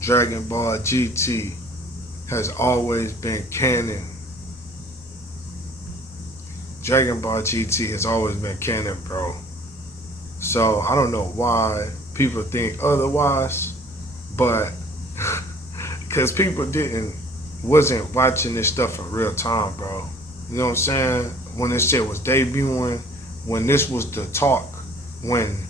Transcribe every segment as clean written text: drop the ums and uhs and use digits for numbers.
Dragon Ball GT has always been canon. Dragon Ball GT has always been canon, bro. So I don't know why people think otherwise, but because people wasn't watching this stuff in real time, bro. You know what I'm saying? When this shit was debuting, when this was the talk, when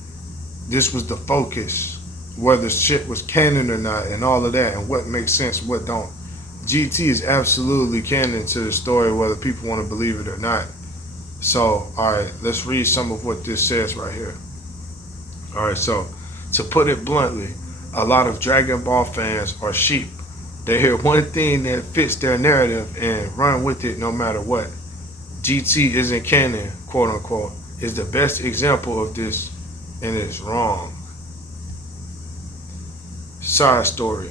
this was the focus, whether shit was canon or not, and all of that, and what makes sense, what don't. GT is absolutely canon to the story, whether people want to believe it or not. So, alright, let's read some of what this says right here. Alright, so, to put it bluntly, a lot of Dragon Ball fans are sheep. They hear one thing that fits their narrative and run with it no matter what. GT isn't canon, quote unquote, is the best example of this, and it's wrong. Side story.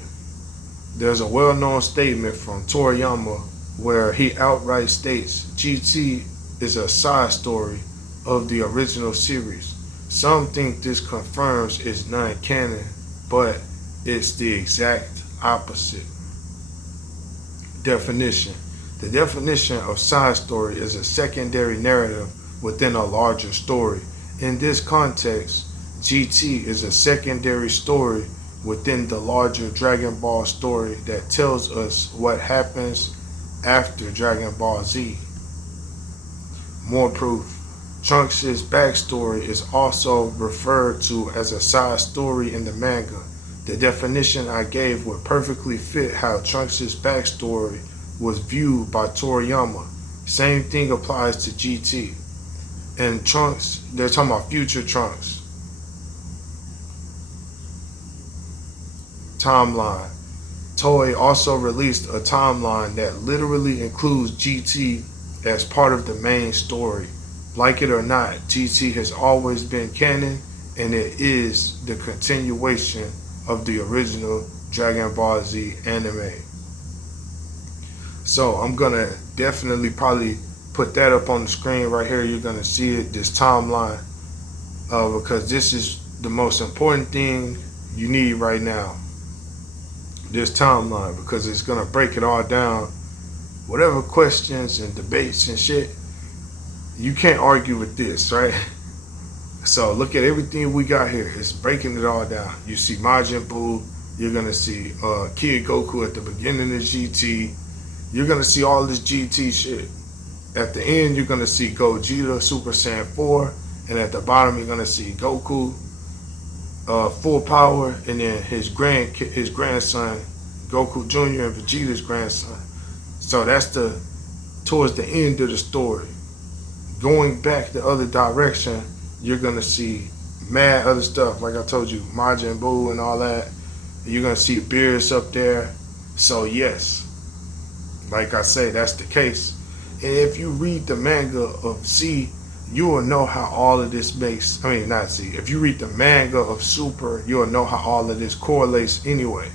There's a well-known statement from Toriyama where he outright states GT is a side story of the original series. Some think this confirms it's non-canon, but it's the exact opposite. Definition. The definition of side story is a secondary narrative within a larger story. In this context, GT is a secondary story within the larger Dragon Ball story that tells us what happens after Dragon Ball Z. More proof. Trunks' backstory is also referred to as a side story in the manga. The definition I gave would perfectly fit how Trunks' backstory was viewed by Toriyama. Same thing applies to GT. And Trunks, they're talking about future Trunks. Timeline. Toei also released a timeline that literally includes GT as part of the main story. Like it or not, GT has always been canon, and it is the continuation of the original Dragon Ball Z anime. So I'm gonna definitely probably put that up on the screen right here. You're gonna see it, this timeline, because this is the most important thing you need right now. This timeline, because it's gonna break it all down. Whatever questions and debates and shit, you can't argue with this, right? So look at everything we got here. It's breaking it all down. You see Majin Buu. You're gonna see Kid Goku at the beginning of GT. You're gonna see all this GT shit. At the end, you're gonna see Gogeta Super Saiyan 4, and at the bottom, you're gonna see Goku full power, and then his grandson Goku Jr. and Vegeta's grandson. So that's towards the end of the story. Going back the other direction, you're gonna see mad other stuff. Like I told you, Majin Buu and all that. You're gonna see Beerus up there. So yes, like I say, that's the case. And if you read the manga of Z, you will know how all of this makes, I mean, not Z. If you read the manga of Super, you'll know how all of this correlates anyway.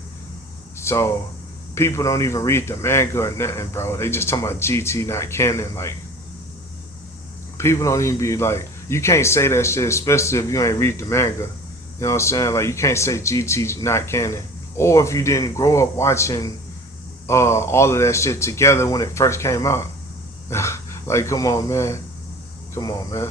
So people don't even read the manga or nothing, bro. They just talking about GT not canon. Like, people don't even be like, you can't say that shit, especially if you ain't read the manga. You know what I'm saying? Like, you can't say GT not canon. Or if you didn't grow up watching all of that shit together when it first came out. Like, come on, man. Come on, man.